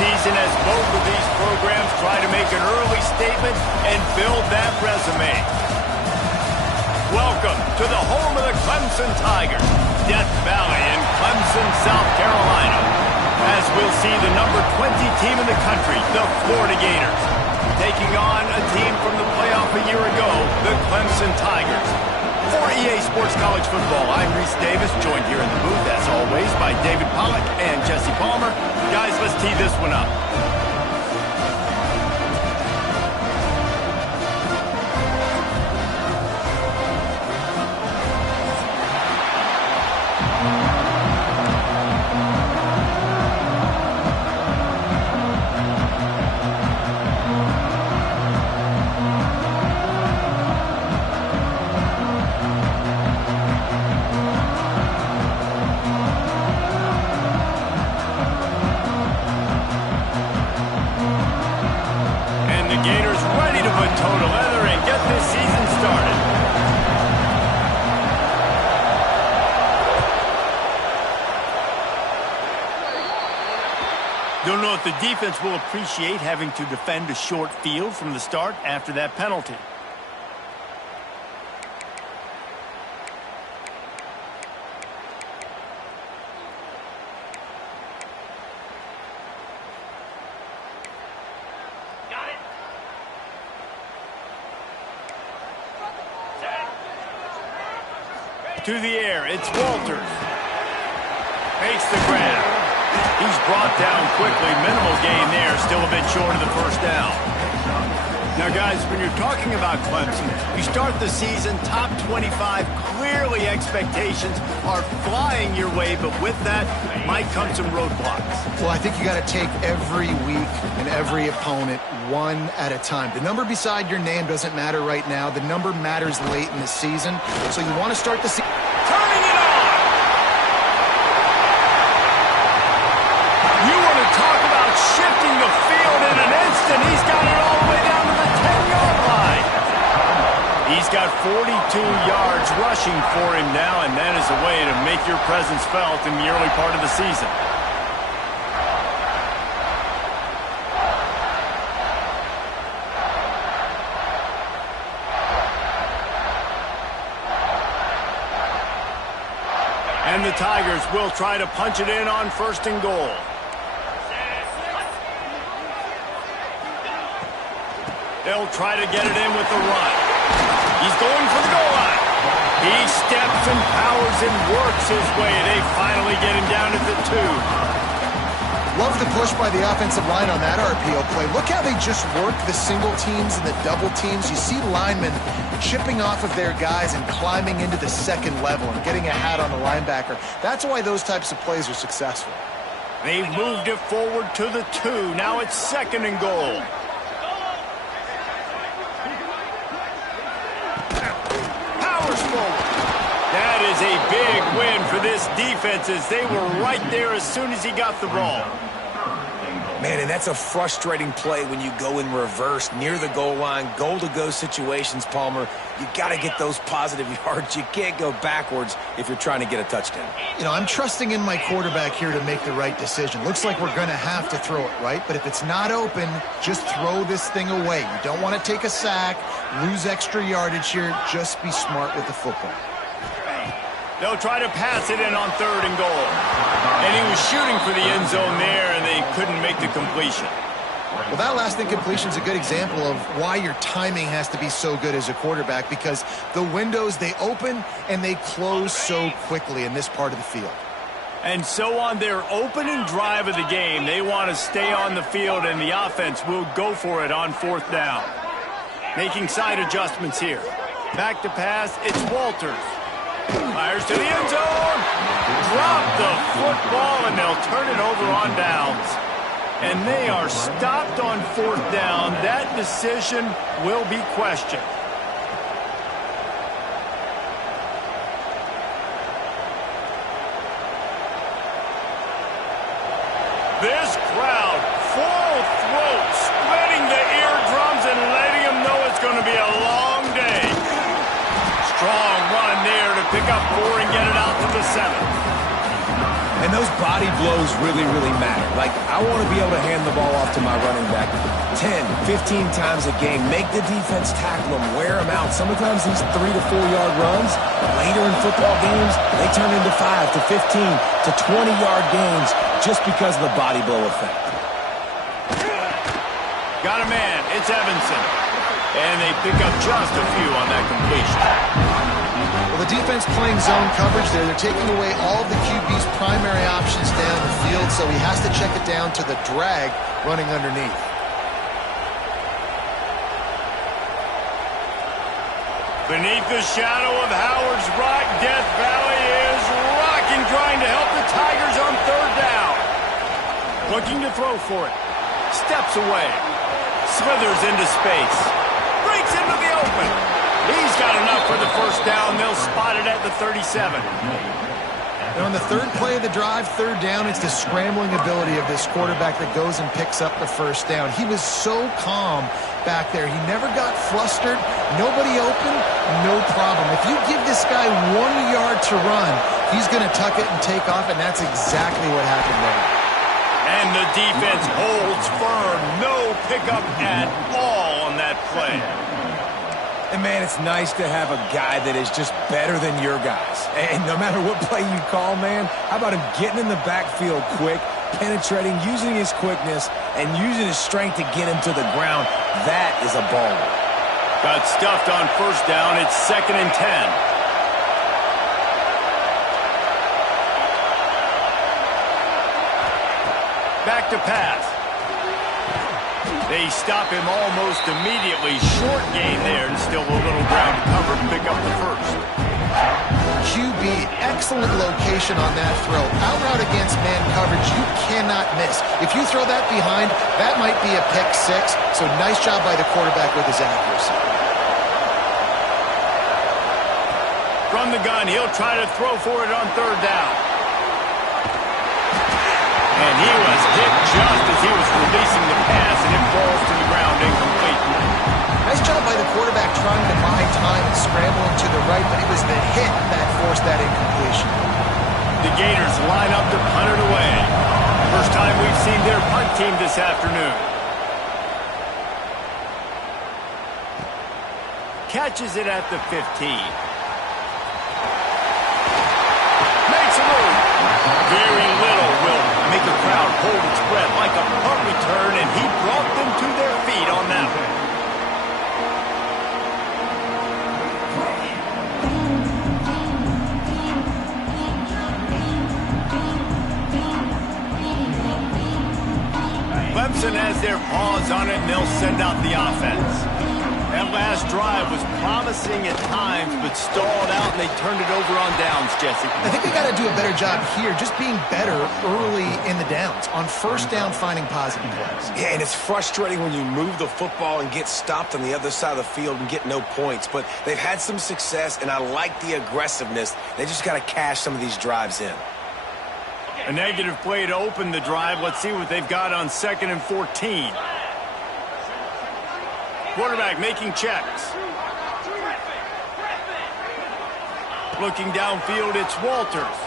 season as both of these programs try to make an early statement and build that resume. Welcome to the home of the Clemson Tigers, Death Valley in Clemson, South Carolina. As we'll see the number 20 team in the country, the Florida Gators, taking on a team from the playoff a year ago, the Clemson Tigers. For EA Sports College Football, I'm Reese Davis, joined here in the booth, as always, by David Pollack and Jesse Palmer. Guys, let's tee this one up. Don't know if the defense will appreciate having to defend a short field from the start after that penalty. Got it. To the air, it's Walters. Makes the grab. He's brought down quickly. Minimal gain there. Still a bit short of the first down. Now, guys, when you're talking about Clemson, you start the season top 25. Clearly, expectations are flying your way, but with that might come some roadblocks. Well, I think you got to take every week and every opponent one at a time. The number beside your name doesn't matter right now. The number matters late in the season. So you want to start the season. Turning it on! You want to talk about shifting the field in an instant. He's got it all the way down to the 10-yard line. He's got 42 yards rushing for him now, and that is a way to make your presence felt in the early part of the season. And the Tigers will try to punch it in on 1st and goal. They'll try to get it in with the run. He's going for the goal line. He steps and powers and works his way. They finally get him down at the 2. Love the push by the offensive line on that RPO play. Look how they just work the single teams and the double teams. You see linemen chipping off of their guys and climbing into the second level and getting a hat on the linebacker. That's why those types of plays are successful. They've moved it forward to the 2. Now it's 2nd and goal. That is a big win for this defense as they were right there as soon as he got the ball. Man, and that's a frustrating play when you go in reverse near the goal line, goal-to-go situations, Palmer. You got to get those positive yards. You can't go backwards if you're trying to get a touchdown. You know, I'm trusting in my quarterback here to make the right decision. Looks like we're going to have to throw it, right? But if it's not open, just throw this thing away. You don't want to take a sack, lose extra yardage here. Just be smart with the football. They'll try to pass it in on 3rd and goal. And he was shooting for the end zone there, and they couldn't make the completion. Well, that last incompletion is a good example of why your timing has to be so good as a quarterback, because the windows, they open and they close so quickly in this part of the field. And so on their opening drive of the game, they want to stay on the field, and the offense will go for it on 4th down. Making side adjustments here. Back to pass, it's Walters. Fires to the end zone. Drop the football, and they'll turn it over on downs. And they are stopped on 4th down. That decision will be questioned. This crowd, full throat, splitting the eardrums and letting them know it's going to be a long day. Strong run there to pick up 4 and get it out to the 7. And those body blows really, really matter. Like, I want to be able to hand the ball off to my running back 10, 15 times a game. Make the defense tackle him, wear him out. Sometimes these 3 to 4 yard runs, later in football games, they turn into 5 to 15 to 20-yard gains just because of the body blow effect. Got a man. It's Evanson. And they pick up just a few on that completion. Well, the defense playing zone coverage there. They're taking away all of the QB's primary options down the field, so he has to check it down to the drag running underneath. Beneath the shadow of Howard's Rock, Death Valley is rocking, trying to help the Tigers on third down. Looking to throw for it. Steps away. Slithers into space. Breaks into the open. He's got enough for the first down. They'll spot it at the 37. And on the third play of the drive, third down, it's the scrambling ability of this quarterback that goes and picks up the first down. He was so calm back there. He never got flustered. Nobody open, no problem. If you give this guy 1 yard to run, he's going to tuck it and take off, and that's exactly what happened there. And the defense holds firm. No pickup at all on that play. And, man, it's nice to have a guy that is just better than your guys. And no matter what play you call, man, how about him getting in the backfield quick, penetrating, using his quickness, and using his strength to get him to the ground? That is a baller. Got stuffed on first down. It's 2nd and 10. Back to pass. They stop him almost immediately. Short gain there, and still a little ground to cover to pick up the first. QB, excellent location on that throw. Out route against man coverage, you cannot miss. If you throw that behind, that might be a pick 6. So nice job by the quarterback with his accuracy. From the gun, he'll try to throw for it on third down. And he was hit just as he was releasing the pass, and it falls to the ground incomplete. Nice job by the quarterback trying to buy time and scrambling to the right, but it was the hit that forced that incompletion. The Gators line up to punt it away. First time we've seen their punt team this afternoon. Catches it at the 15. Makes a move. Very little will make a crowd hold its breath like a punt return, and he brought them to their feet on that one. Clemson has their paws on it, and they'll send out the offense. That last drive was promising at times, but stalled out, and they turned it over on downs, Jesse. I think they got to do a better job here, just being better early in the downs. On first down, finding positive plays. Yeah, and it's frustrating when you move the football and get stopped on the other side of the field and get no points. But they've had some success, and I like the aggressiveness. They just got to cash some of these drives in. A negative play to open the drive. Let's see what they've got on 2nd and 14. Quarterback making checks. Looking downfield, it's Walters.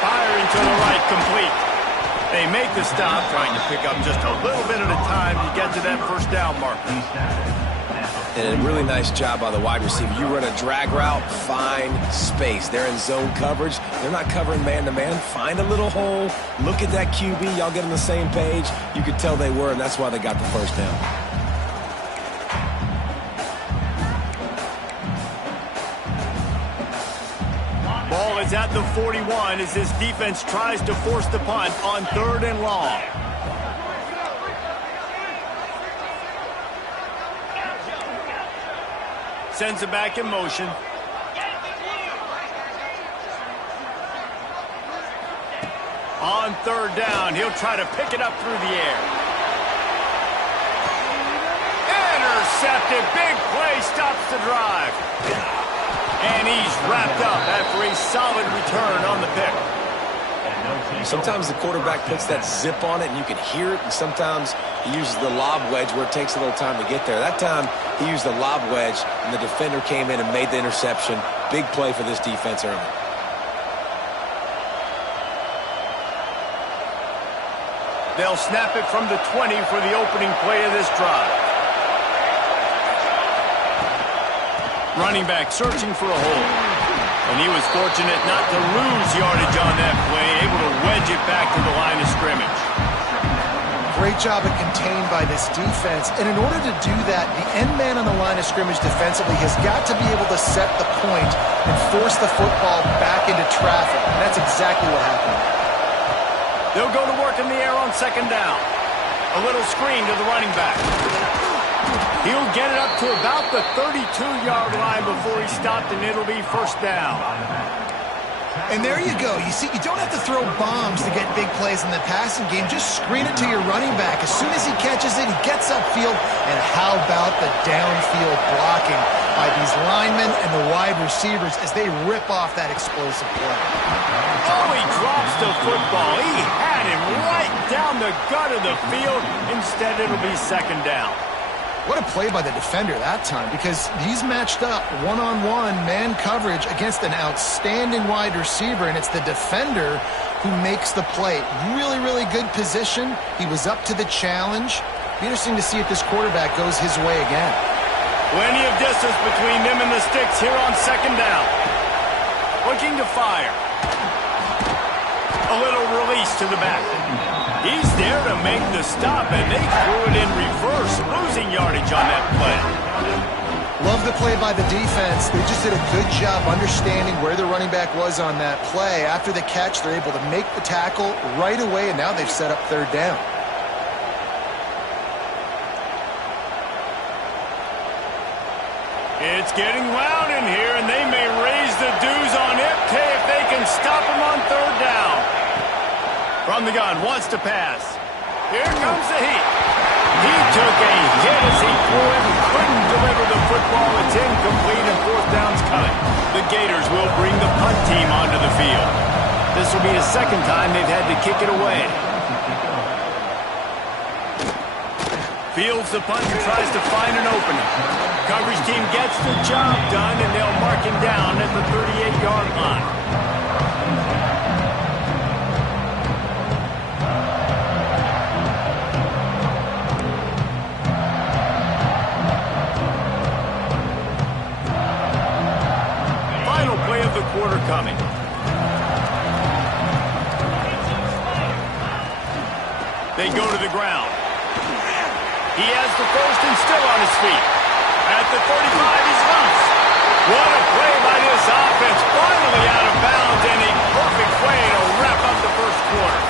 Firing to the right, complete. They make the stop, trying to pick up just a little bit at a time to get to that first down marker. And a really nice job by the wide receiver. You run a drag route, find space. They're in zone coverage. They're not covering man-to-man. Find a little hole. Look at that QB. Y'all get on the same page. You could tell they were, and that's why they got the first down. Ball is at the 41 as this defense tries to force the punt on 3rd and long. Sends it back in motion. On 3rd down, he'll try to pick it up through the air. Intercepted. Big play stops the drive. And he's wrapped up after a solid return on the pick. Sometimes the quarterback puts that zip on it and you can hear it, and sometimes he uses the lob wedge where it takes a little time to get there. That time he used the lob wedge and the defender came in and made the interception. Big play for this defense early. They'll snap it from the 20 for the opening play of this drive. Running back searching for a hole. And he was fortunate not to lose yardage on that play, able to wedge it back to the line of scrimmage. Great job of contained by this defense. And in order to do that, the end man on the line of scrimmage defensively has got to be able to set the point and force the football back into traffic. And that's exactly what happened. They'll go to work in the air on second down. A little screen to the running back. He'll get it up to about the 32-yard line before he stopped, and it'll be first down. And there you go. You see, you don't have to throw bombs to get big plays in the passing game. Just screen it to your running back. As soon as he catches it, he gets upfield. And how about the downfield blocking by these linemen and the wide receivers as they rip off that explosive play. Oh, he drops the football. He had him right down the gut of the field. Instead, it'll be second down. What a play by the defender that time, because he's matched up one-on-one man coverage against an outstanding wide receiver, and it's the defender who makes the play. Really, really good position. He was up to the challenge. Be interesting to see if this quarterback goes his way again. Plenty of distance between them and the sticks here on second down. Looking to fire. A little release to the back. He's there to make the stop, and they threw it in reverse, losing yardage on that play. Love the play by the defense. They just did a good job understanding where the running back was on that play. After the catch, they're able to make the tackle right away, and now they've set up third down. It's getting loud in here, and they may raise the dues on Ipke if they can stop him on third down. From the gun, wants to pass. Here comes the heat. He took a hit as he threw it and couldn't deliver the football. It's incomplete and fourth down's coming. The Gators will bring the punt team onto the field. This will be the second time they've had to kick it away. Fields the punt and tries to find an opening. Coverage team gets the job done, and they'll mark him down at the 38-yard line. Quarter coming. They go to the ground. He has the first and still on his feet. At the 35, he's loose. What a play by this offense. Finally out of bounds, and a perfect way to wrap up the first quarter.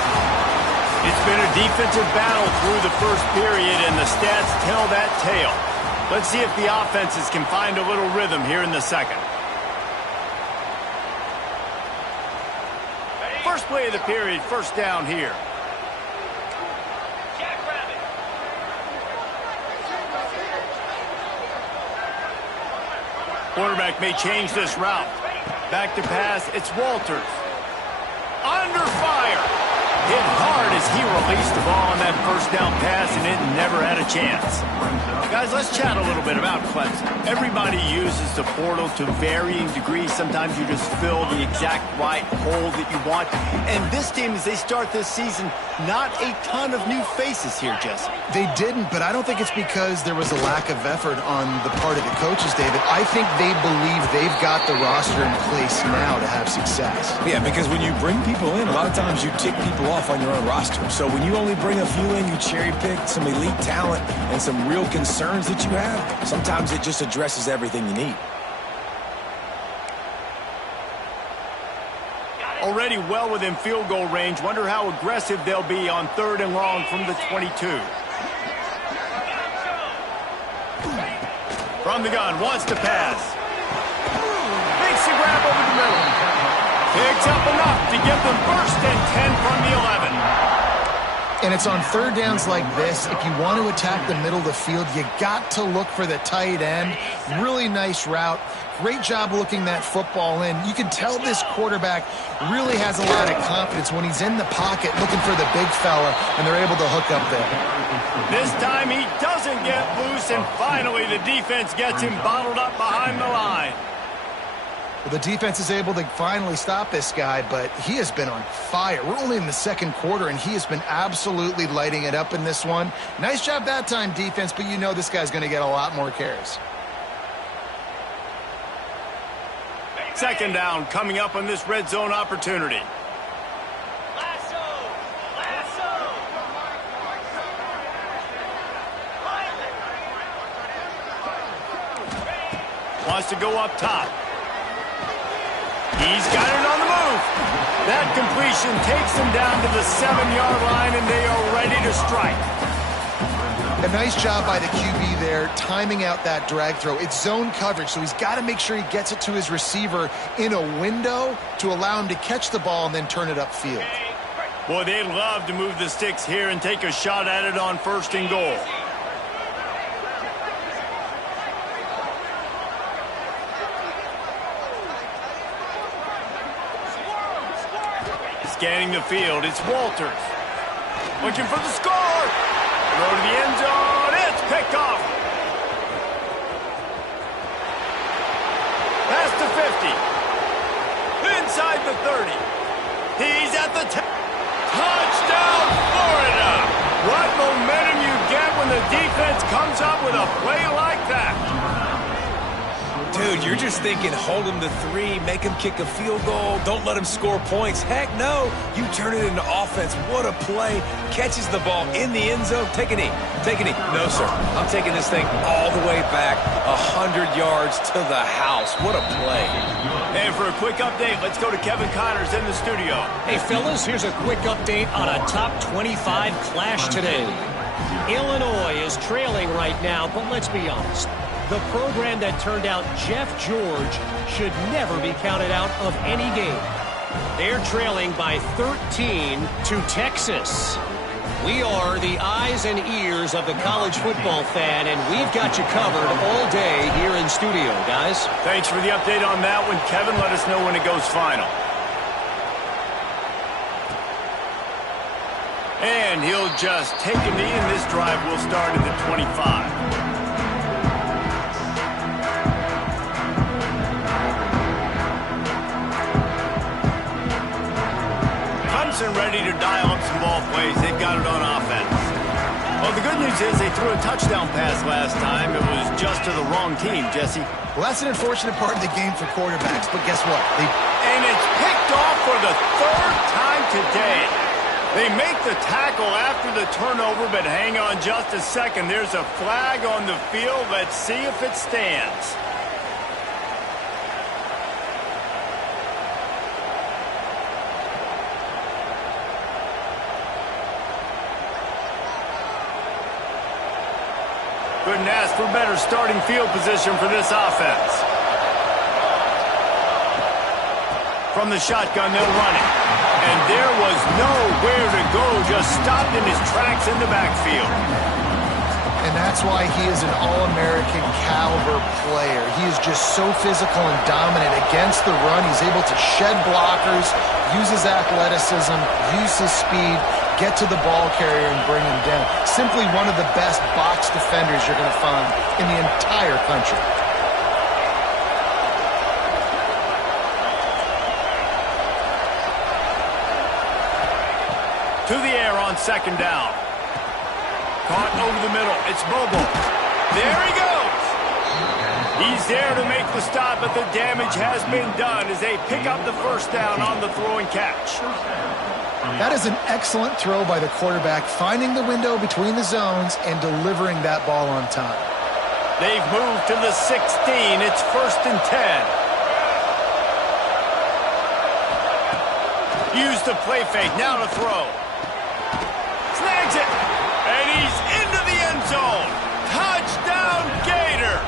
It's been a defensive battle through the first period, and the stats tell that tale. Let's see if the offenses can find a little rhythm here in the second. First play of the period, first down here. Quarterback may change this route. Back to pass, it's Walters. Under fire. Hit hard as he released the ball on that first down pass, and it never had a chance. Guys, let's chat a little bit about Clemson. Everybody uses the portal to varying degrees. Sometimes you just fill the exact right hole that you want. And this team, as they start this season, not a ton of new faces here, Jesse. They didn't, but I don't think it's because there was a lack of effort on the part of the coaches, David. I think they believe they've got the roster in place now to have success. Yeah, because when you bring people in, a lot of times you tick people off on your own roster. So when you only bring a few in, you cherry-pick some elite talent and some real concerns that you have, sometimes it just addresses everything you need. Already well within field goal range. Wonder how aggressive they'll be on third and long from the 22. From the gun, wants to pass. Makes the grab over the middle. Picks up enough to give them first and 10 from the 11. And it's on third downs like this. If you want to attack the middle of the field, you got to look for the tight end. Really nice route. Great job looking that football in. You can tell this quarterback really has a lot of confidence when he's in the pocket looking for the big fella, and they're able to hook up there. This time he doesn't get loose, and finally the defense gets him bottled up behind the line. Well, the defense is able to finally stop this guy, but he has been on fire. We're only in the second quarter, and he has been absolutely lighting it up in this one. Nice job that time, defense, but you know this guy's going to get a lot more carries. Second down coming up on this red zone opportunity. Wants to go up top. He's got it on the move. That completion takes them down to the 7-yard line, and they are ready to strike. A nice job by the QB there, timing out that drag throw. It's zone coverage, so he's got to make sure he gets it to his receiver in a window to allow him to catch the ball and then turn it upfield. Boy, they'd love to move the sticks here and take a shot at it on 1st and goal. Scanning the field, it's Walters. Looking for the score. Throw to the end zone. It's picked off. Past the 50. Inside the 30. He's at the 10. Touchdown, Florida. What momentum you get when the defense comes up with a play like that. Dude, you're just thinking, hold him to 3, make him kick a field goal, don't let him score points. Heck no, you turn it into offense. What a play. Catches the ball in the end zone. Take a knee. Take a knee. No, sir. I'm taking this thing all the way back 100 yards to the house. What a play. And for a quick update, let's go to Kevin Connors in the studio. Hey, fellas, here's a quick update on a top 25 clash today. Illinois is trailing right now, but let's be honest. The program that turned out Jeff George should never be counted out of any game. They're trailing by 13 to Texas. We are the eyes and ears of the college football fan, and we've got you covered all day here in studio, guys. Thanks for the update on that one, Kevin. Let us know when it goes final. And he'll just take a knee, and this drive will start at the 25. Clemson ready to dial up some ball plays. They've got it on offense. Well, the good news is they threw a touchdown pass last time. It was just to the wrong team, Jesse. Well, that's an unfortunate part of the game for quarterbacks, but guess what? And it's picked off for the 3rd time today. They make the tackle after the turnover, but hang on just a second. There's a flag on the field. Let's see if it stands. Couldn't ask for better starting field position for this offense. From the shotgun, they'll run it. And there was nowhere to go, just stopped in his tracks in the backfield. And that's why he is an All-American caliber player. He is just so physical and dominant against the run. He's able to shed blockers, use his athleticism, use his speed, get to the ball carrier and bring him down. Simply one of the best box defenders you're going to find in the entire country. To the air on 2nd down. Caught over the middle. It's Bobo. There he goes. He's there to make the stop, but the damage has been done as they pick up the 1st down on the throw and catch. That is an excellent throw by the quarterback, finding the window between the zones and delivering that ball on time. They've moved to the 16. It's 1st and 10. Use the play fake. Now to throw. Snags it. And he's into the end zone. Touchdown, Gators.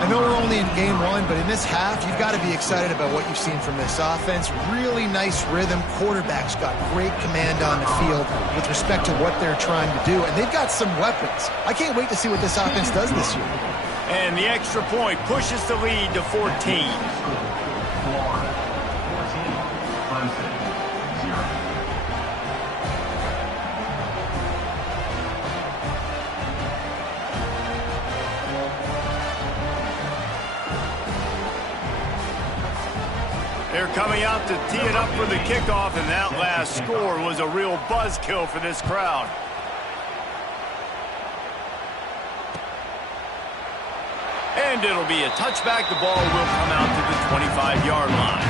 I know we're only in game 1, but in this half, you've got to be excited about what you've seen from this offense. Really nice rhythm. Quarterback's got great command on the field with respect to what they're trying to do, and they've got some weapons. I can't wait to see what this offense does this year. And the extra point pushes the lead to 14. They're coming out to tee it up for the kickoff, and that last score was a real buzzkill for this crowd. And it'll be a touchback. The ball will come out to the 25-yard line.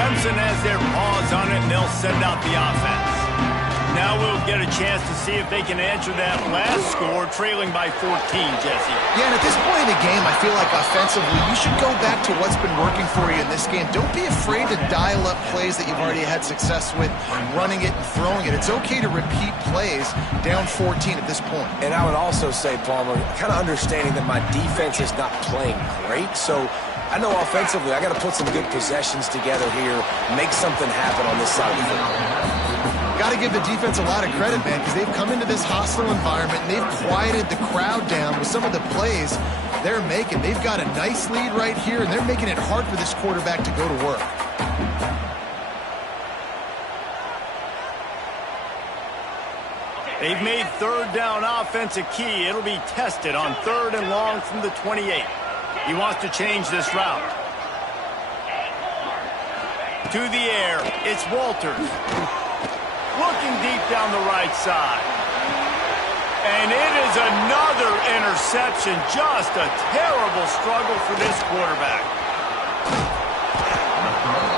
Clemson has their paws on it, and they'll send out the offense. Now we'll get a chance to see if they can answer that last score, trailing by 14, Jesse. Yeah, and at this point in the game, I feel like offensively, you should go back to what's been working for you in this game. Don't be afraid to dial up plays that you've already had success with, running it and throwing it. It's okay to repeat plays down 14 at this point. And I would also say, Palmer, kind of understanding that my defense is not playing great, so I know offensively I got to put some good possessions together here, make something happen on this side of the football. Got to give the defense a lot of credit, man, because they've come into this hostile environment and they've quieted the crowd down with some of the plays they're making. They've got a nice lead right here, and they're making it hard for this quarterback to go to work. They've made third down offense a key. It'll be tested on 3rd and long from the 28. He wants to change this route. To the air, it's Walters. Looking deep down the right side. And it is another interception. Just a terrible struggle for this quarterback.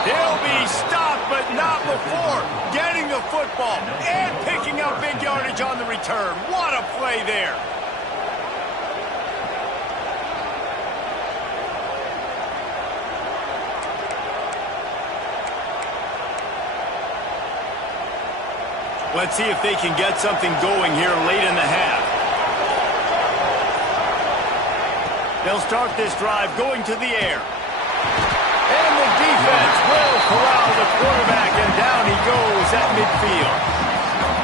He'll be stopped, but not before getting the football and picking up big yardage on the return. What a play there. Let's see if they can get something going here late in the half. They'll start this drive going to the air. And the defense will corral the quarterback, and down he goes at midfield.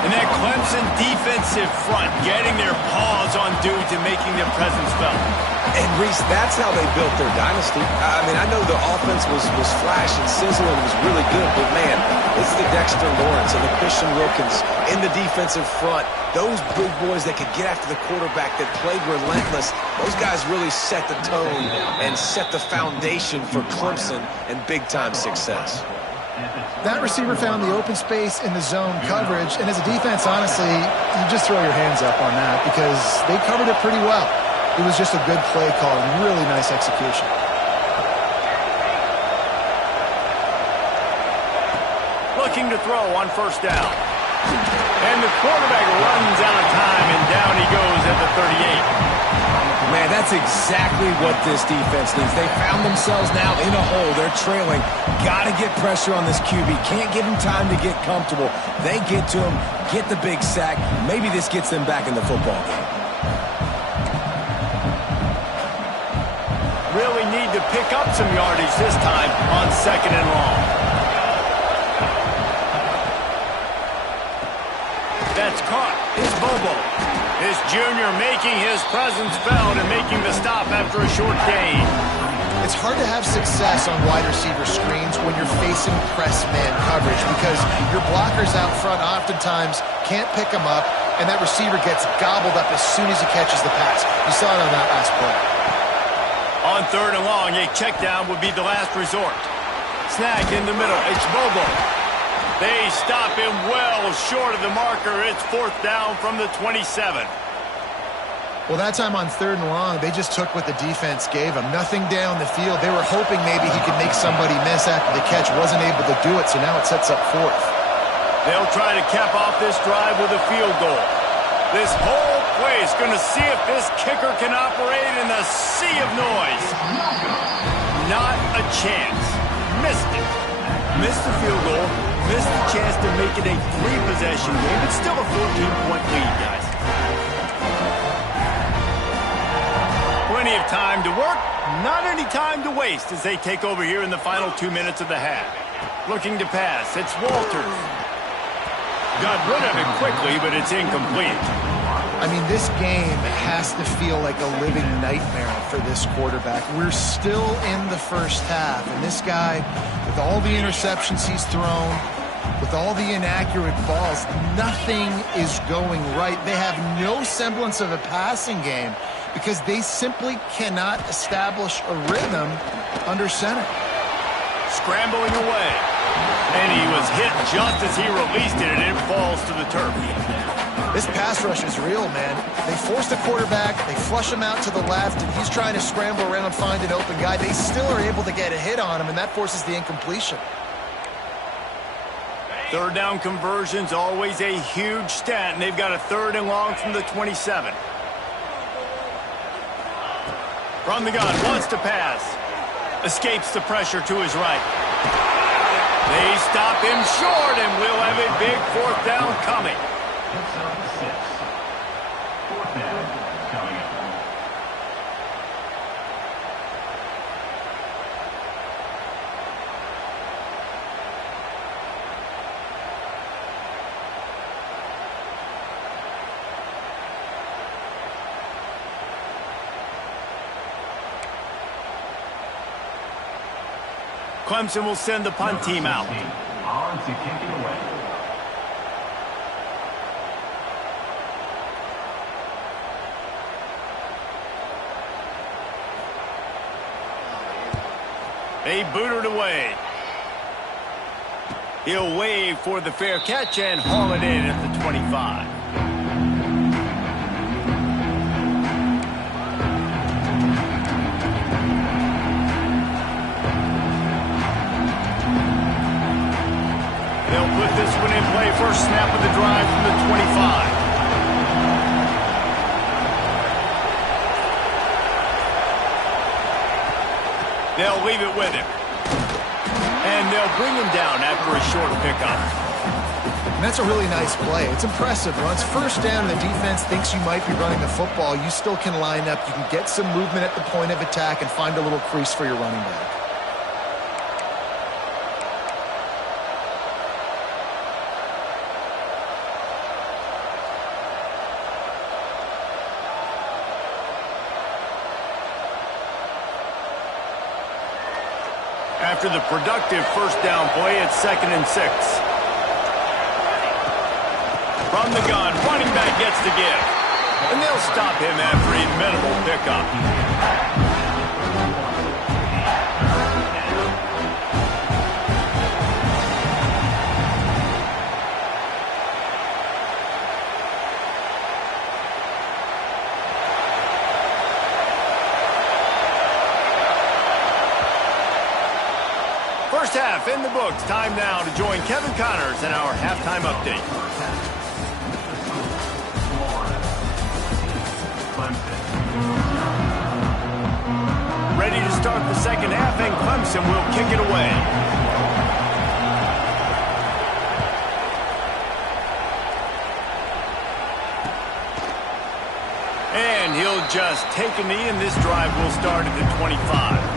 And that Clemson defensive front getting their paws on dudes and making their presence felt. And, Reese, that's how they built their dynasty. I mean, I know the offense was flash and sizzle and was really good, but, man, it's the Dexter Lawrence and the Christian Wilkins in the defensive front. Those big boys that could get after the quarterback, that played relentless, those guys really set the tone and set the foundation for Clemson and big-time success. That receiver found the open space in the zone coverage, and as a defense, honestly, you just throw your hands up on that because they covered it pretty well. It was just a good play call and really nice execution. Looking to throw on 1st down. And the quarterback runs out of time, and down he goes at the 38. Man, that's exactly what this defense needs. They found themselves now in a hole. They're trailing. Got to get pressure on this QB. Can't give him time to get comfortable. They get to him, get the big sack. Maybe this gets them back in the football game. Really need to pick up some yardage this time on 2nd and long. That's caught. It's Bobo. This junior making his presence felt and making the stop after a short gain. It's hard to have success on wide receiver screens when you're facing press man coverage because your blockers out front oftentimes can't pick them up, and that receiver gets gobbled up as soon as he catches the pass. You saw it on that last play. On 3rd and long, a check down would be the last resort. Snag in the middle. It's Bobo. They stop him well short of the marker. It's 4th down from the 27. Well, that time on 3rd and long, they just took what the defense gave him. Nothing down the field. They were hoping maybe he could make somebody miss after the catch. Wasn't able to do it, so now it sets up 4th. They'll try to cap off this drive with a field goal. This whole play is going to see if this kicker can operate in the sea of noise. Not a chance. Missed it. Missed the field goal. Missed the chance to make it a 3-possession game. It's still a 14-point lead, guys. Plenty of time to work. Not any time to waste as they take over here in the final 2 minutes of the half. Looking to pass. It's Walters. Got rid of it quickly, but it's incomplete. I mean, this game has to feel like a living nightmare for this quarterback. We're still in the 1st half, and this guy, with all the interceptions he's thrown, With all the inaccurate balls, nothing is going right. They have no semblance of a passing game because they simply cannot establish a rhythm under center. Scrambling away. And he was hit just as he released it, and it falls to the turf. This pass rush is real, man. They force the quarterback, they flush him out to the left, and he's trying to scramble around, find an open guy. They still are able to get a hit on him, and that forces the incompletion. Third down conversion's always a huge stat, and they've got a 3rd and long from the 27. From the gun, wants to pass. Escapes the pressure to his right. They stop him short, and we'll have a big 4th down coming. Clemson will send the punt team out. On to kick it away. They boot it away. He'll wave for the fair catch and haul it in at the 25. They'll put this one in play. First snap of the drive from the 25. They'll leave it with him. And they'll bring him down after a short pickup. And that's a really nice play. It's impressive. Once first down, the defense thinks you might be running the football. You still can line up. You can get some movement at the point of attack and find a little crease for your running back. After the productive first down play, it's 2nd and 6. From the gun, running back gets the give. And they'll stop him after a minimal pickup. First half in the books. Time now to join Kevin Connors in our halftime update. Ready to start the second half, and Clemson will kick it away. And he'll just take a knee, and this drive will start at the 25.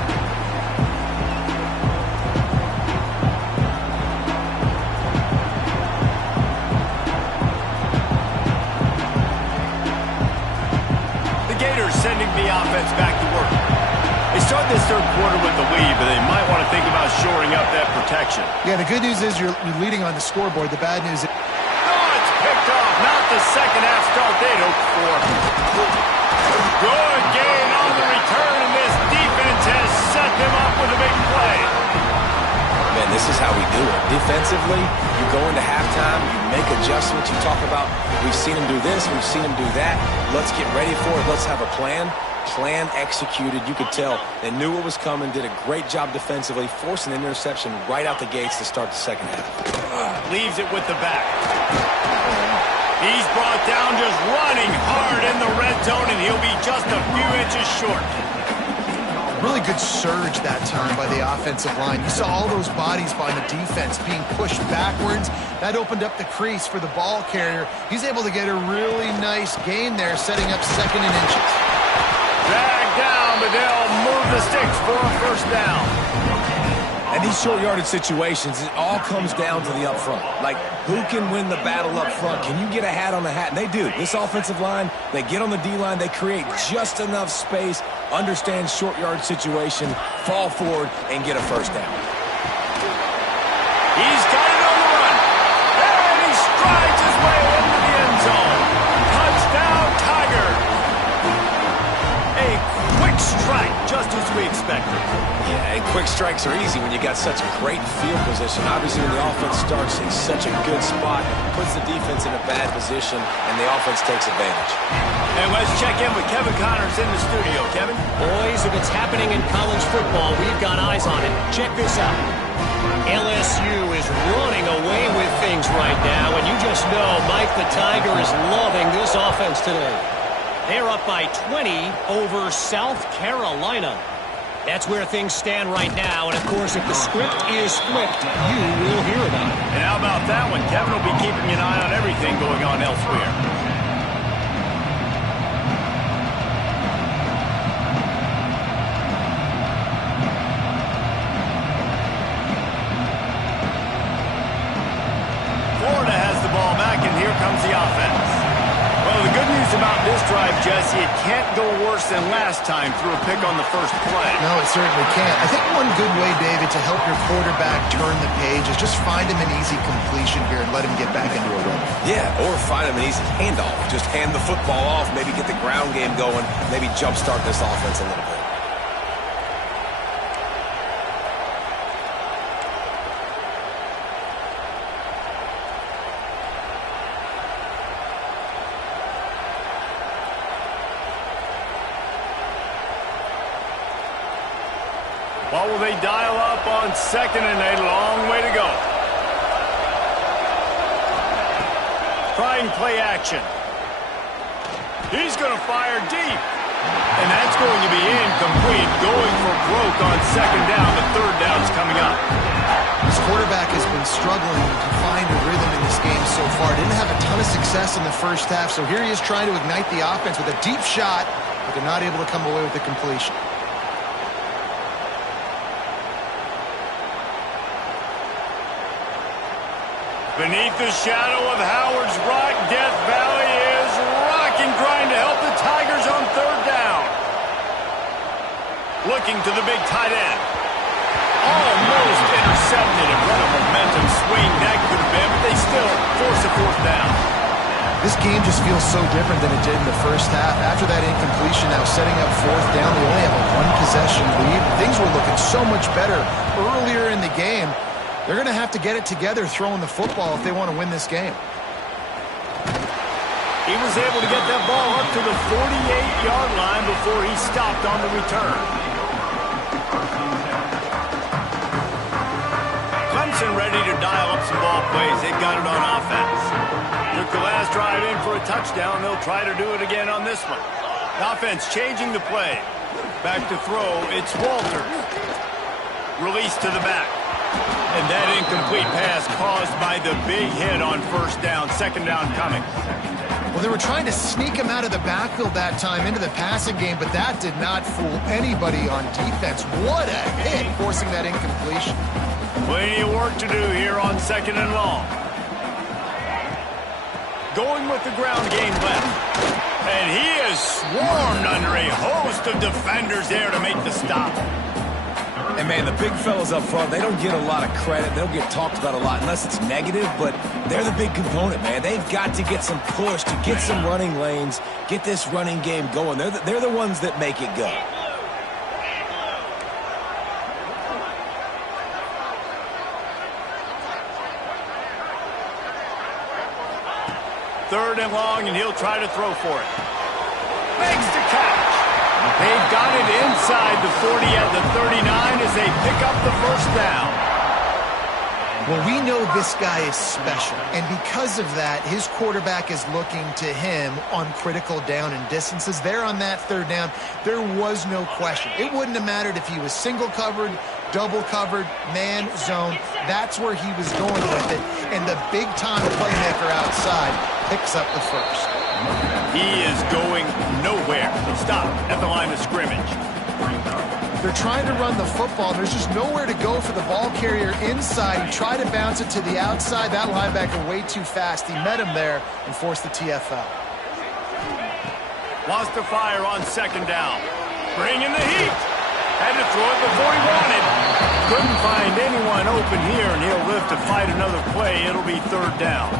Sending the offense back to work. They start this third quarter with the lead, but they might want to think about shoring up that protection. Yeah, the good news is you're leading on the scoreboard. The bad news is... Oh, it's picked off. Not the second half start they'd hoped for. Good gain on the return, and this defense has set them up with a big play. Man, this is how we do it. Defensively, you go into halftime, you make adjustments. You talk about, we've seen them do this, we've seen them do that. Let's get ready for it. Let's have a plan. Plan executed. You could tell they knew what was coming, did a great job defensively, forcing an interception right out the gates to start the second half. Leaves it with the back. He's brought down just running hard in the red zone, and he'll be just a few inches short. Really good surge that time by the offensive line. You saw all those bodies by the defense being pushed backwards. That opened up the crease for the ball carrier. He's able to get a really nice gain there, setting up 2nd and inches. Dragged down, but they'll move the sticks for a first down. And these short yardage situations, it all comes down to the up front. Like, who can win the battle up front? Can you get a hat on the hat? And they do. This offensive line, they get on the D-line, they create just enough space, understand short yard situation, fall forward, and get a first down. He's got it on the run. quick strikes are easy when you got such great field position. Obviously, when the offense starts in such a good spot, puts the defense in a bad position, and the offense takes advantage. And let's check in with Kevin Connors in the studio. Kevin? Boys, if it's happening in college football, we've got eyes on it. Check this out. LSU is running away with things right now, and you just know Mike the Tiger is loving this offense today. They're up by 20 over South Carolina. That's where things stand right now, and of course, if the script is flipped, you will hear about it. And how about that one? Kevin will be keeping an eye on everything going on elsewhere. Florida has the ball back, and here comes the offense. Well, the good news about this drive, Jesse, it can't go worse than last time through a pick on the first play. No, it certainly can't. I think one good way, David, to help your quarterback turn the page is just find him an easy completion here and let him get back into a rhythm. Yeah, or find him an easy handoff. Just hand the football off, maybe get the ground game going, maybe jumpstart this offense a little bit. What will they dial up on second and a long way to go? Trying play action. He's going to fire deep. And that's going to be incomplete. Going for broke on second down. The third down's coming up. This quarterback has been struggling to find a rhythm in this game so far. Didn't have a ton of success in the first half, so here he is trying to ignite the offense with a deep shot, but they're not able to come away with the completion. Beneath the shadow of Howard's Rock, Death Valley is rocking, trying to help the Tigers on third down. Looking to the big tight end. Almost intercepted, and what a momentum swing that could have been, but they still force a fourth down. This game just feels so different than it did in the first half. After that incompletion, now setting up fourth down, they only have a one-possession lead. Things were looking so much better earlier in the game. They're going to have to get it together throwing the football if they want to win this game. He was able to get that ball up to the 48-yard line before he stopped on the return. Clemson ready to dial up some ball plays. They've got it on offense. Took the last drive in for a touchdown. They'll try to do it again on this one. The offense changing the play. Back to throw. It's Walters. Release to the back. And that incomplete pass caused by the big hit on first down. Second down coming. Well, they were trying to sneak him out of the backfield that time into the passing game, but that did not fool anybody on defense. What a hit, forcing that incompletion. Plenty of work to do here on second and long. Going with the ground game left. And he is swarmed under a host of defenders there to make the stop. And, man, the big fellas up front, they don't get a lot of credit. They don't get talked about a lot unless it's negative, but they're the big component, man. They've got to get some push, to get some running lanes, get this running game going. They're the ones that make it go. Third and long, and he'll try to throw for it. Makes the catch. They've got it inside the 40 at the 39 as they pick up the first down. Well, we know this guy is special, and because of that, his quarterback is looking to him on critical down and distances. There on that third down, there was no question. It wouldn't have mattered if he was single covered, double covered, man, zone. That's where he was going with it, and the big-time playmaker outside picks up the first. He is going nowhere. Stop at the line of scrimmage. They're trying to run the football. There's just nowhere to go for the ball carrier inside. He tried to bounce it to the outside. That linebacker way too fast. He met him there and forced the TFL. Lost to fire on second down. Bringing the heat. Had to throw it before he wanted. Couldn't find anyone open here, and he'll live to fight another play. It'll be third down.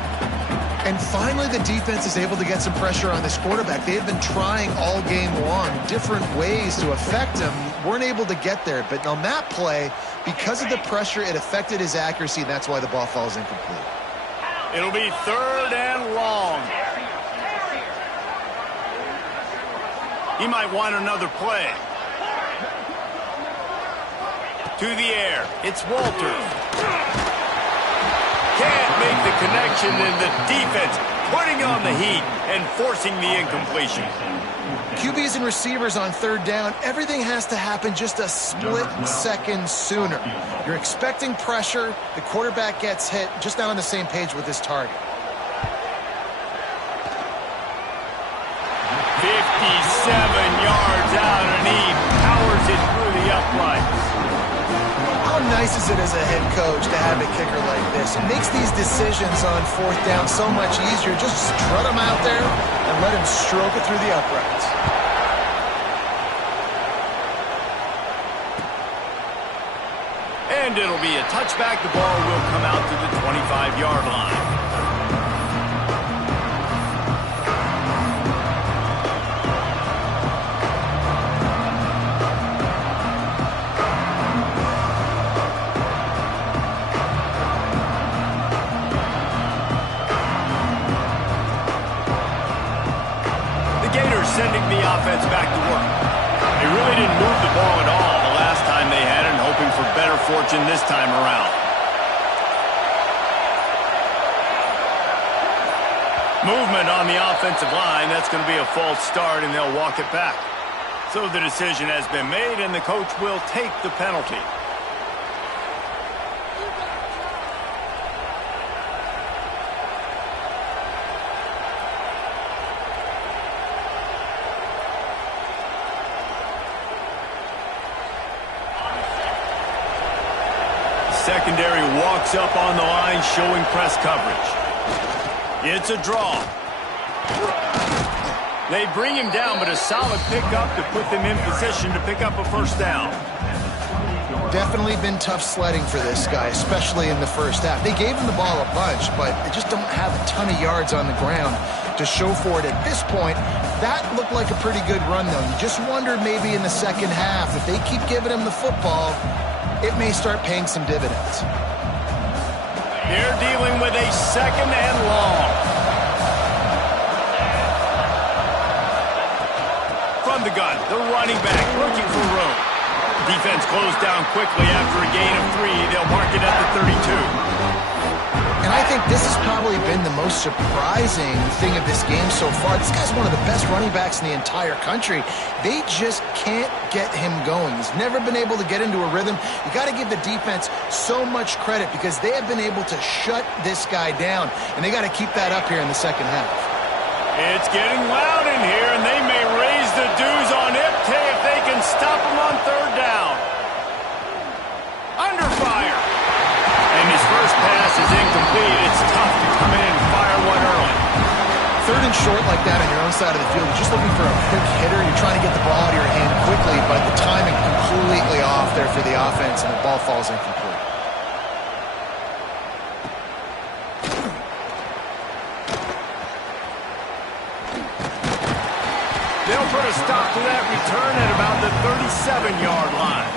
And finally, the defense is able to get some pressure on this quarterback. They've been trying all game long different ways to affect him. Weren't able to get there. But on that play, because of the pressure, it affected his accuracy, and that's why the ball falls incomplete. It'll be 3rd and long. He might want another play. To the air. It's Walters. Can't make the connection, and the defense putting on the heat and forcing the incompletion. QBs and receivers on 3rd down, everything has to happen just a split second sooner. You're expecting pressure, the quarterback gets hit, just not on the same page with his target. 57 yards out, and he powers it through the uprights. How nice is it as a head coach to have a kicker like this? It makes these decisions on 4th down so much easier. Just strut him out there and let him stroke it through the uprights. And it'll be a touchback. The ball will come out to the 25-yard line. Sending the offense back to work. They really didn't move the ball at all the last time they had it, and hoping for better fortune this time around. Movement on the offensive line. That's going to be a false start, and they'll walk it back. So the decision has been made, and the coach will take the penalty. Secondary walks up on the line, showing press coverage. It's a draw. They bring him down, but a solid pickup to put them in position to pick up a 1st down. Definitely been tough sledding for this guy, especially in the 1st half. They gave him the ball a bunch, but they just don't have a ton of yards on the ground to show for it at this point. That looked like a pretty good run, though. You just wonder maybe in the 2nd half, if they keep giving him the football, it may start paying some dividends. They're dealing with a 2nd and long. From the gun, the running back looking for room. Defense closed down quickly after a gain of 3. They'll mark it at the 32. And I think this has probably been the most surprising thing of this game so far. This guy's one of the best running backs in the entire country. They just can't get him going. He's never been able to get into a rhythm. You got to give the defense so much credit because they have been able to shut this guy down, and they got to keep that up here in the 2nd half. It's getting loud in here, and they may raise the dues on Ipte if they can stop him on 3rd down. Under fire. And his first pass is incomplete. It's tough to come in and fire one early. 3rd and short like that on your own side of the field, you're just looking for a quick hitter. You're trying to get the ball out of your hand quickly, but the timing completely off there for the offense, and the ball falls incomplete. They'll put a stop to that return at about the 37-yard line.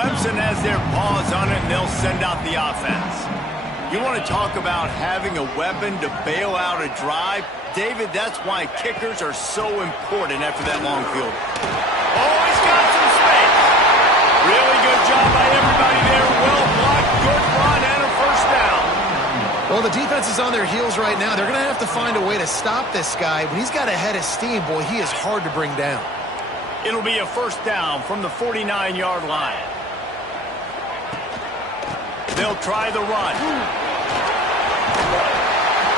Clemson has their paws on it, and they'll send out the offense. You want to talk about having a weapon to bail out a drive? David, that's why kickers are so important after that long field. Oh, he's got some space. Really good job by everybody there. Well blocked, good run, and a 1st down. Well, the defense is on their heels right now. They're going to have to find a way to stop this guy. When he's got a head of steam, boy, he is hard to bring down. It'll be a 1st down from the 49-yard line. They'll try the run.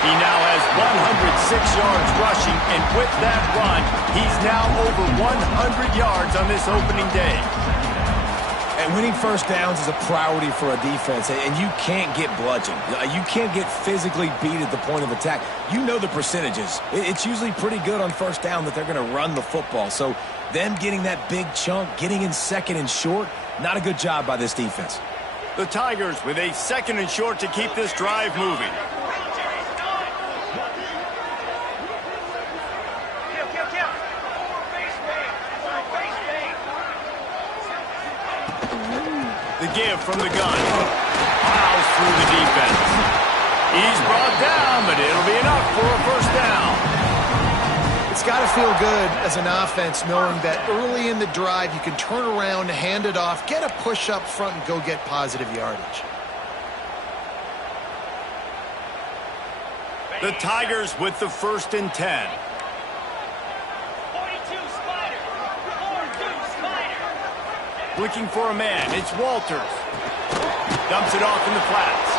He now has 106 yards rushing, and with that run, he's now over 100 yards on this opening day. And winning first downs is a priority for a defense, and you can't get bludgeoned. You can't get physically beat at the point of attack. You know the percentages. It's usually pretty good on first down that they're going to run the football. So them getting that big chunk, getting in second and short, not a good job by this defense. The Tigers with a second and short to keep this drive moving. The give from the gun. Plows through the defense. He's brought down, but it'll be enough for a first down. It's got to feel good as an offense knowing that early in the drive you can turn around, hand it off, get a push up front, and go get positive yardage. The Tigers with the 1st and 10. Looking for a man. It's Walters. Dumps it off in the flats.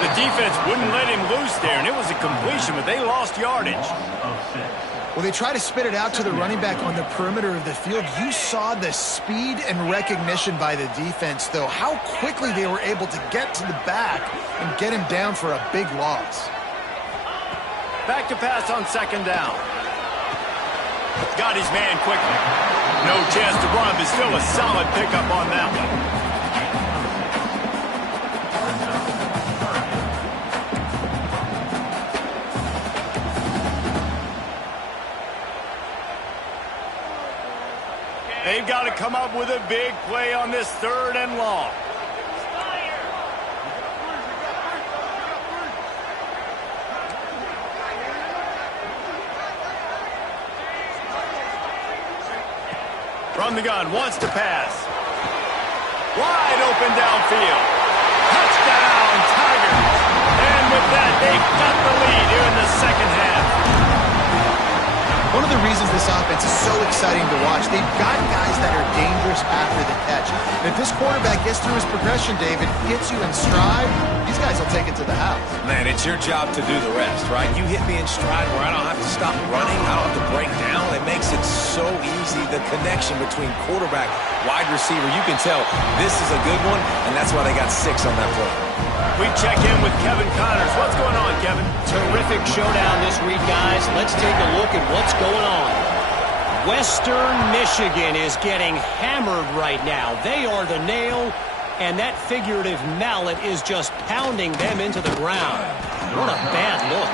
The defense wouldn't let him loose there, and it was a completion, but they lost yardage. Well, they try to spit it out to the running back on the perimeter of the field. You saw the speed and recognition by the defense, though, how quickly they were able to get to the back and get him down for a big loss. Back to pass on 2nd down. Got his man quickly. No chance to run, but still a solid pickup on that one. They've got to come up with a big play on this 3rd and long. From the gun, wants to pass. Wide open downfield. Touchdown, Tigers. And with that, they've got the lead here in the 2nd half. One of the reasons this offense is so exciting to watch, they've got guys that are dangerous after the catch. And if this quarterback gets through his progression, David, gets you in stride, these guys will take it to the house. Man, it's your job to do the rest, right? You hit me in stride where I don't have to stop running, I don't have to break down. It makes it so easy, the connection between quarterback, wide receiver. You can tell this is a good one, and that's why they got 6 on that play. We check in with Kevin Connors. What's going on, Kevin? Terrific showdown this week, guys. Let's take a look at what's going on. Western Michigan is getting hammered right now. They are the nail, and that figurative mallet is just pounding them into the ground. What a bad look.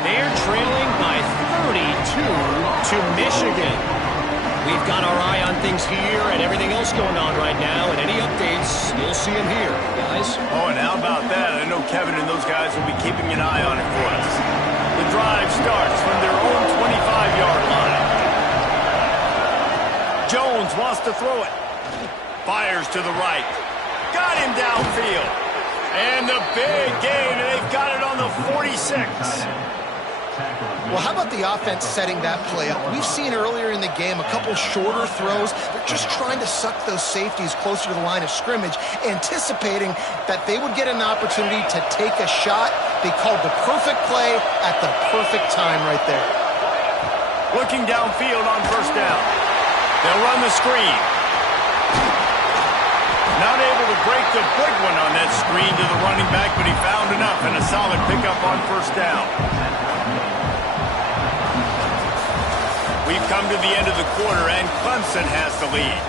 They're trailing by 32 to Michigan. We've got our eye on things here and everything else going on right now, and any updates, you'll see them here, guys. Oh, and how about that? I know Kevin and those guys will be keeping an eye on it for us. The drive starts from their own 25-yard line. Jones wants to throw it. Fires to the right. Got him downfield. And the big gain, and they've got it on the 46. Well, how about the offense setting that play up? We've seen earlier in the game a couple shorter throws. They're just trying to suck those safeties closer to the line of scrimmage, anticipating that they would get an opportunity to take a shot. They called the perfect play at the perfect time right there. Looking downfield on 1st down. They'll run the screen. Not able to break the big one on that screen to the running back, but he found enough and a solid pickup on 1st down. We've come to the end of the quarter, and Clemson has the lead.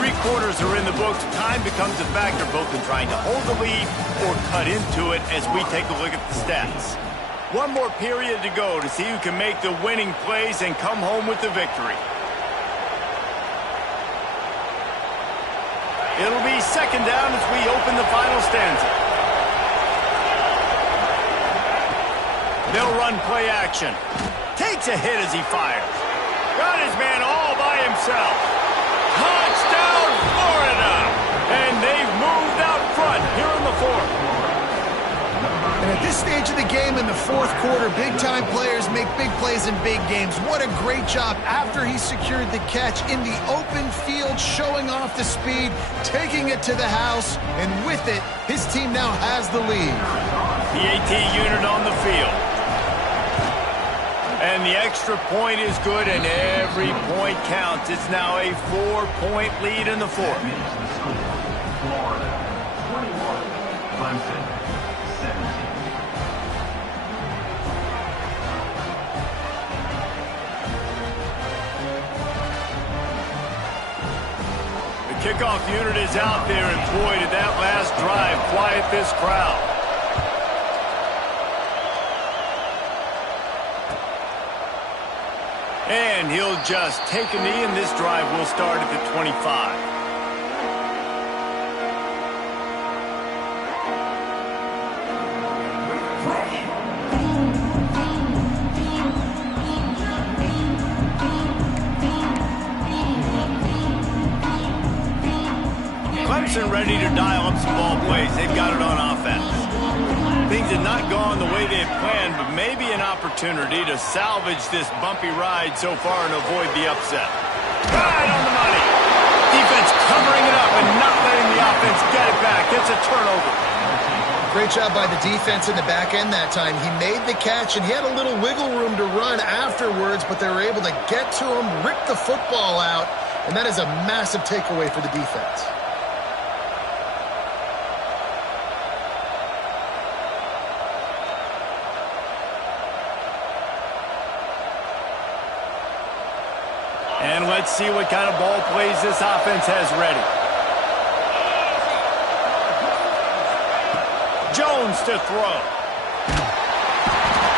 3 quarters are in the books. Time becomes a factor both in trying to hold the lead or cut into it as we take a look at the stats. One more period to go to see who can make the winning plays and come home with the victory. It'll be 2nd down as we open the final stanza. They'll run play action. Takes a hit as he fires. Got his man all by himself. Touchdown, Florida! And they've moved out front here in the 4th. And at this stage of the game in the 4th quarter, big-time players make big plays in big games. What a great job after he secured the catch in the open field, showing off the speed, taking it to the house, and with it, his team now has the lead. PAT unit on the field. And the extra point is good, and every point counts. It's now a 4-point lead in the 4th. Clemson, 17. The kickoff unit is out there, and boy, did that last drive quiet this crowd. And he'll just take a knee, and this drive will start at the 25. Clemson ready to dial up some ball plays. They've got it on offense. Things had not gone the way they had planned, but maybe an opportunity to salvage this bumpy ride so far and avoid the upset. Right on the money. Defense covering it up and not letting the offense get it back. It's a turnover. Great job by the defense in the back end that time. He made the catch, and he had a little wiggle room to run afterwards, but they were able to get to him, rip the football out, and that is a massive takeaway for the defense. And let's see what kind of ball plays this offense has ready. Jones to throw.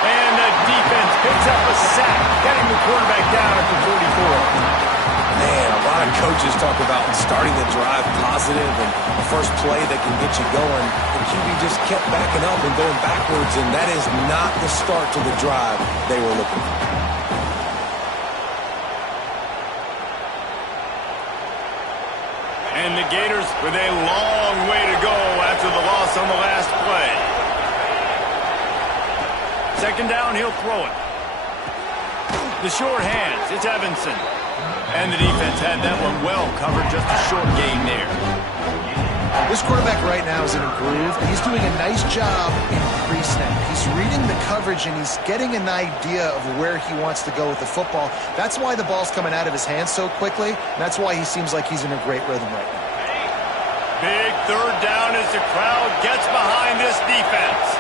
And the defense picks up a sack, getting the quarterback down at the 44. Man, a lot of coaches talk about starting the drive positive and the first play that can get you going. The QB just kept backing up and going backwards, and that is not the start to the drive they were looking for. And the Gators with a long way to go after the loss on the last play. Second down, he'll throw it. The short hands, it's Evanson. And the defense had that one well covered, just a short gain there. This quarterback right now is in a groove, and he's doing a nice job in pre-snap. He's reading the coverage, and he's getting an idea of where he wants to go with the football. That's why the ball's coming out of his hands so quickly, and that's why he seems like he's in a great rhythm right now. Big third down as the crowd gets behind this defense.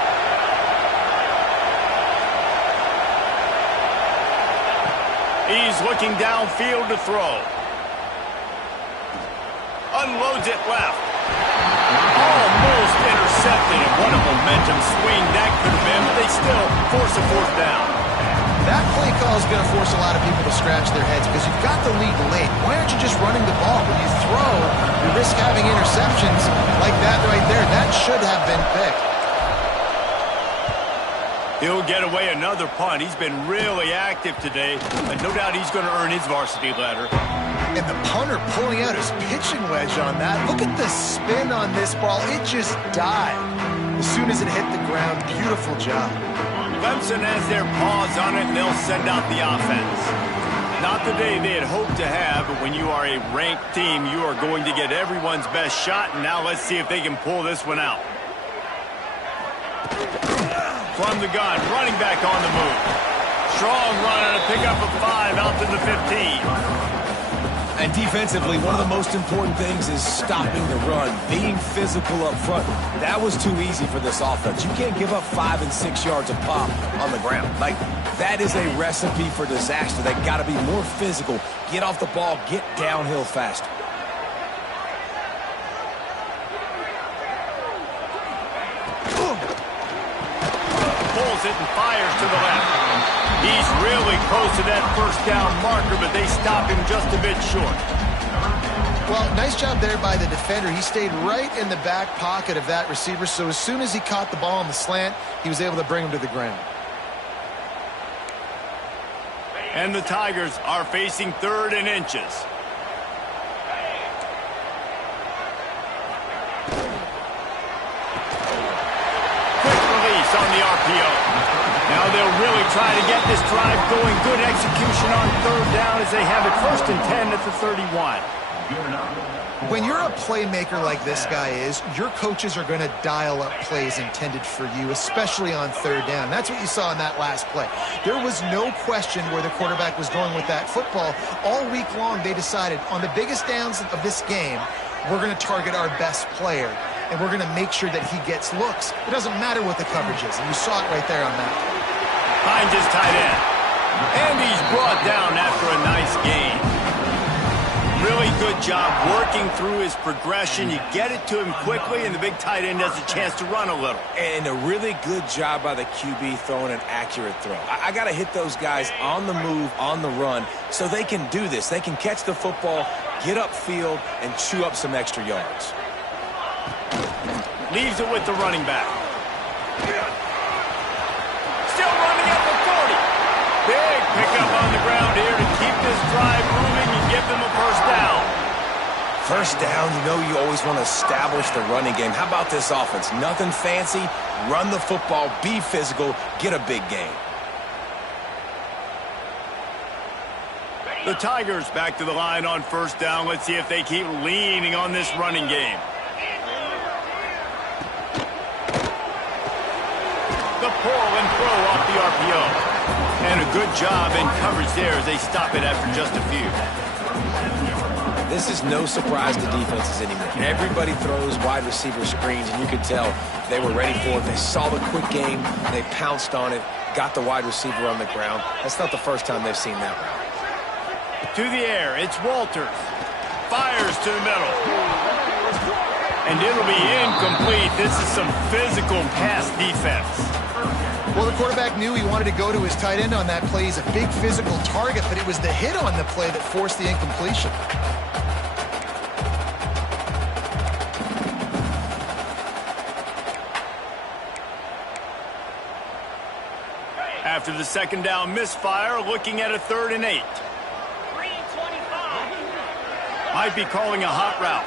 He's looking downfield to throw. Unloads it left. Almost intercepted, and what a momentum swing that could have been, but they still force a fourth down. That play call is going to force a lot of people to scratch their heads because you've got the lead late. Why aren't you just running the ball? When you throw, you risk having interceptions like that right there. That should have been picked. He'll get away another punt. He's been really active today, and no doubt he's going to earn his varsity letter. And the punter pulling out his pitching wedge on that. Look at the spin on this ball. It just died as soon as it hit the ground. Beautiful job. Clemson has their paws on it, and they'll send out the offense. Not the day they had hoped to have, but when you are a ranked team, you are going to get everyone's best shot, and now let's see if they can pull this one out. From the gun, running back on the move. Strong run and a pickup of 5 out to the 15. And defensively, one of the most important things is stopping the run, being physical up front. That was too easy for this offense. You can't give up 5 and 6 yards of pop on the ground. Like, that is a recipe for disaster. They got to be more physical, get off the ball, get downhill faster. Pulls it and fires to the left. He's really close to that first down marker, but they stop him just a bit short. Well, nice job there by the defender. He stayed right in the back pocket of that receiver, so as soon as he caught the ball on the slant, he was able to bring him to the ground. And the Tigers are facing 3rd and inches. Quick release on the RPO. Now they'll really try to get this drive going. Good execution on 3rd down as they have it 1st and 10 at the 31. When you're a playmaker like this guy is, your coaches are going to dial up plays intended for you, especially on 3rd down. That's what you saw in that last play. There was no question where the quarterback was going with that football. All week long, they decided on the biggest downs of this game, we're going to target our best player. and we're going to make sure that he gets looks. It doesn't matter what the coverage is, and you saw it right there on that. Finds his tight end. And he's brought down after a nice gain. Really good job working through his progression. You get it to him quickly, and the big tight end has a chance to run a little. And a really good job by the QB throwing an accurate throw. I got to hit those guys on the move, on the run, so they can do this. They can catch the football, get upfield, and chew up some extra yards. Leaves it with the running back. Still running at the 40. Big pickup on the ground here to keep this drive moving and give them a first down. First down, you know you always want to establish the running game. How about this offense? Nothing fancy. Run the football, be physical, get a big gain. The Tigers back to the line on first down. Let's see if they keep leaning on this running game. The pull and throw off the RPO. And a good job in coverage there as they stop it after just a few. This is no surprise to defenses anymore. Everybody throws wide receiver screens, and you could tell they were ready for it. They saw the quick game. They pounced on it, got the wide receiver on the ground. That's not the first time they've seen that route. To the air, it's Walters. Fires to the middle. And it'll be incomplete. This is some physical pass defense. Well, the quarterback knew he wanted to go to his tight end on that play. He's a big physical target, but it was the hit on the play that forced the incompletion. After the second down misfire, looking at a 3rd and 8. Might be calling a hot route.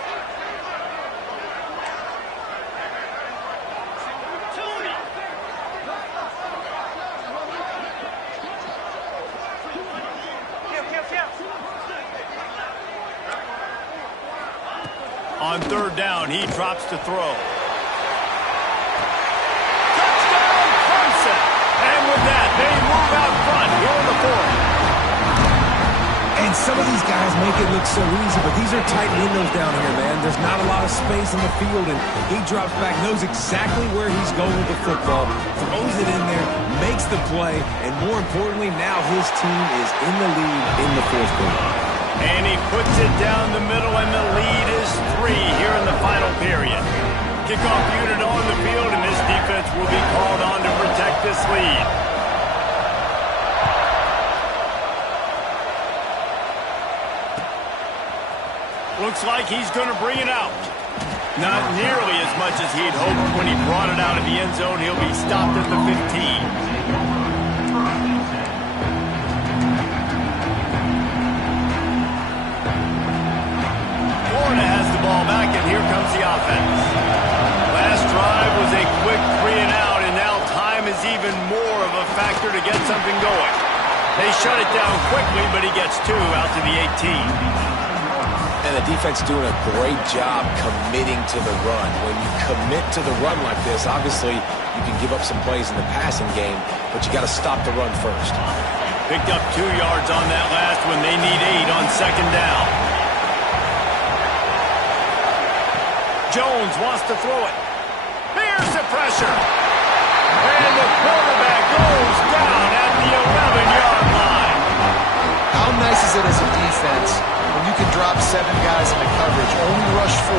On 3rd down, he drops to throw. Touchdown, Clemson! And with that, they move out front here in the 4th. And some of these guys make it look so easy, but these are tight windows down here, man. There's not a lot of space in the field, and he drops back, knows exactly where he's going with the football, throws it in there, makes the play, and more importantly, now his team is in the lead in the 4th quarter. And he puts it down the middle, and the lead is 3 here in the final period. Kickoff unit on the field, and this defense will be called on to protect this lead. Looks like he's going to bring it out. Not nearly as much as he'd hoped when he brought it out of the end zone. He'll be stopped at the 15. Florida has the ball back, and here comes the offense. Last drive was a quick 3 and out, and now time is even more of a factor to get something going. They shut it down quickly, but he gets 2 out to the 18. And the defense doing a great job committing to the run. When you commit to the run like this, obviously you can give up some plays in the passing game, but you got to stop the run first. Picked up 2 yards on that last one. They need 8 on second down. Jones wants to throw it. Here's the pressure. And the quarterback goes down at the 11-yard line. How nice is it as a defense when you can drop 7 guys into coverage, only rush 4,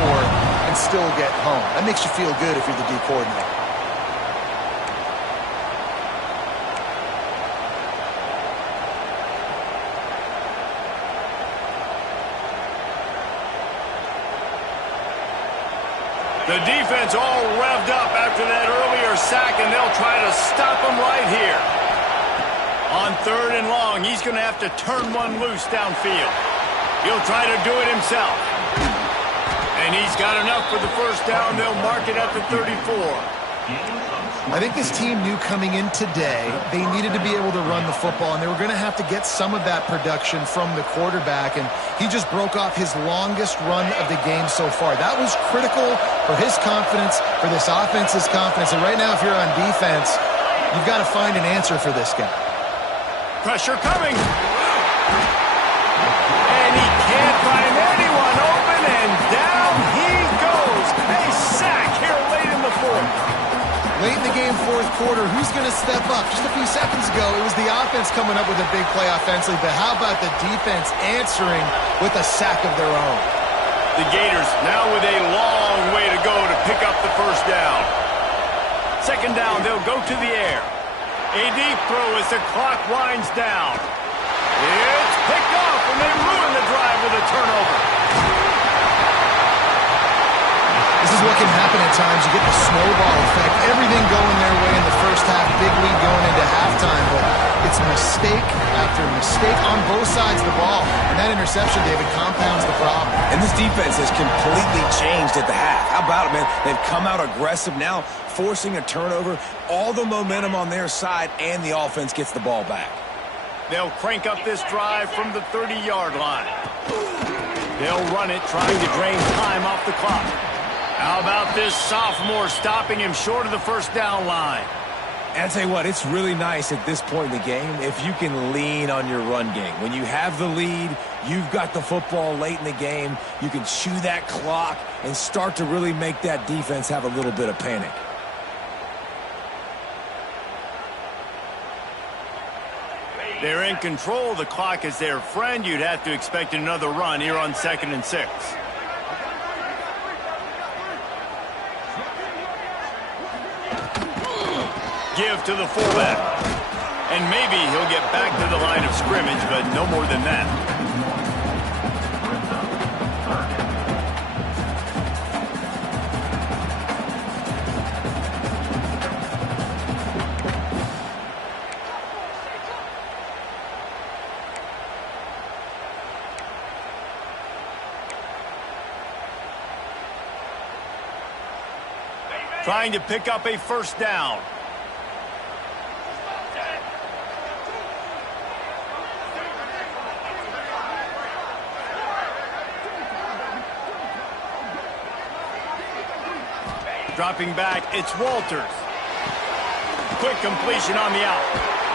and still get home? That makes you feel good if you're the D coordinator. The defense all revved up after that earlier sack, and they'll try to stop him right here. On 3rd and long, he's going to have to turn one loose downfield. He'll try to do it himself. And he's got enough for the first down. They'll mark it at the 34. I think this team knew coming in today they needed to be able to run the football, and they were going to have to get some of that production from the quarterback, and he just broke off his longest run of the game so far. That was critical for his confidence, for this offense's confidence, and right now if you're on defense, you've got to find an answer for this guy. Pressure coming. And he can't find anyone open, and down he goes. A sack game fourth quarter. Who's going to step up? Just a few seconds ago, it was the offense coming up with a big play offensively, but how about the defense answering with a sack of their own? The Gators now with a long way to go to pick up the first down. Second down, they'll go to the air. A deep throw as the clock winds down. It's picked off, and they ruin the drive with a turnover. This is what can happen at times. You get the snowball effect. Everything going their way in the first half. Big lead going into halftime, but it's mistake after mistake on both sides of the ball. And that interception, David, compounds the problem. And this defense has completely changed at the half. How about it, man? They've come out aggressive now, forcing a turnover. All the momentum on their side, and the offense gets the ball back. They'll crank up this drive from the 30-yard line. They'll run it, trying to drain time off the clock. How about this sophomore stopping him short of the first down line? And I'll tell you what, it's really nice at this point in the game if you can lean on your run game. When you have the lead, you've got the football late in the game, you can chew that clock and start to really make that defense have a little bit of panic. They're in control. The clock is their friend. You'd have to expect another run here on 2nd and 6. Give to the fullback. And maybe he'll get back to the line of scrimmage, but no more than that. Trying to pick up a first down. Dropping back, it's Walters. Quick completion on the out.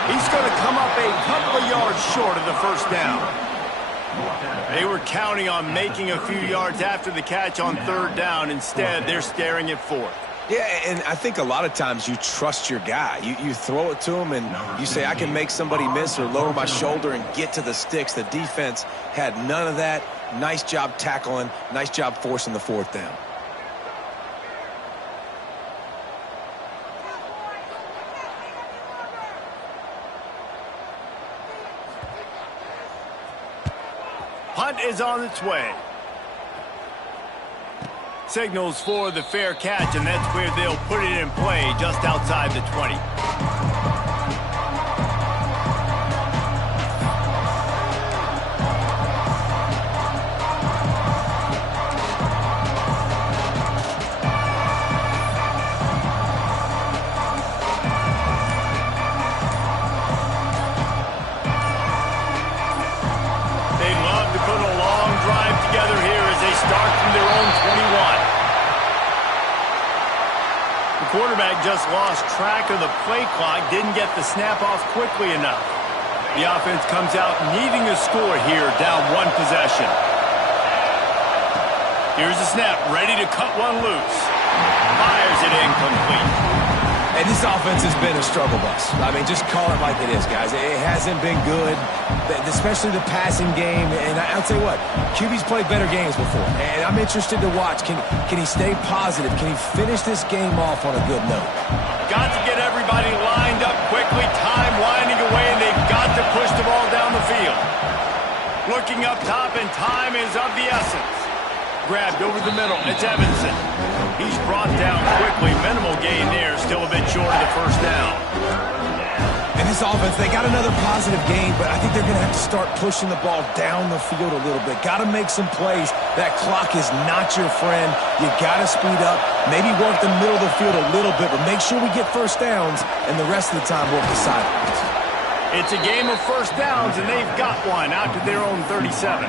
He's going to come up a couple of yards short of the first down. They were counting on making a few yards after the catch on 3rd down. Instead, they're staring at 4th. Yeah, and I think a lot of times you trust your guy. You throw it to him and you say, I can make somebody miss or lower my shoulder and get to the sticks. The defense had none of that. Nice job tackling. Nice job forcing the 4th down. Punt is on its way. Signals for the fair catch, and that's where they'll put it in play, just outside the 20. They love to put a long drive together here as they start from their own 21. The quarterback just lost track of the play clock, didn't get the snap off quickly enough. The offense comes out needing a score here, down 1 possession. Here's the snap, ready to cut one loose. Fires it incomplete. And this offense has been a struggle bus. I mean, just call it like it is, guys. It hasn't been good, especially the passing game. And I'll tell you what, QB's played better games before. And I'm interested to watch. Can he stay positive? Can he finish this game off on a good note? Got to get everybody lined up quickly. Time winding away, and they've got to push the ball down the field. Looking up top, and time is of the essence. Grabbed over the middle. It's Evanson. He's brought down quickly. Minimal gain there. Still a bit short of the first down. And this offense, they got another positive game, but I think they're going to have to start pushing the ball down the field a little bit. Got to make some plays. That clock is not your friend. You got to speed up. Maybe work the middle of the field a little bit, but make sure we get first downs, and the rest of the time work the sidelines. It's a game of first downs, and they've got one out to their own 37.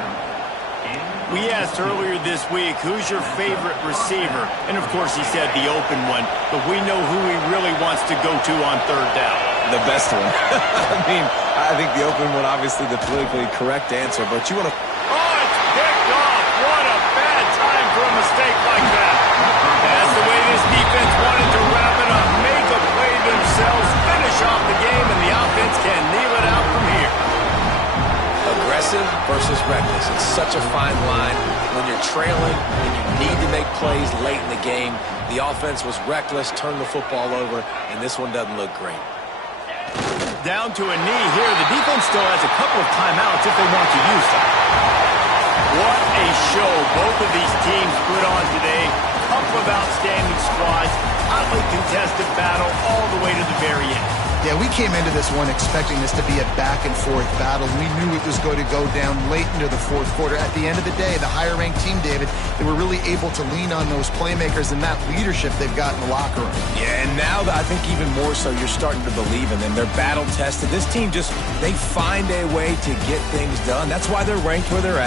We asked earlier this week, who's your favorite receiver? And, of course, he said the open one, but we know who he really wants to go to on 3rd down. The best one. I mean, I think the open one, obviously the politically correct answer, but you want to... Oh, it's picked off. What a bad time for a mistake like that. That's the way this defense wanted to wrap it up. Make a play such a fine line. When you're trailing and you need to make plays late in the game, the offense was reckless, turned the football over, and this one doesn't look great. Down to a knee here. The defense still has a couple of timeouts if they want to use them. What a show both of these teams put on today. Couple of outstanding squads. Hotly contested battle all the way to the very end. Yeah, we came into this one expecting this to be a back-and-forth battle. We knew it was going to go down late into the fourth quarter. At the end of the day, the higher-ranked team, David, they were really able to lean on those playmakers and that leadership they've got in the locker room. Yeah, and now I think even more so, you're starting to believe in them. They're battle-tested. This team they find a way to get things done. That's why they're ranked where they're at.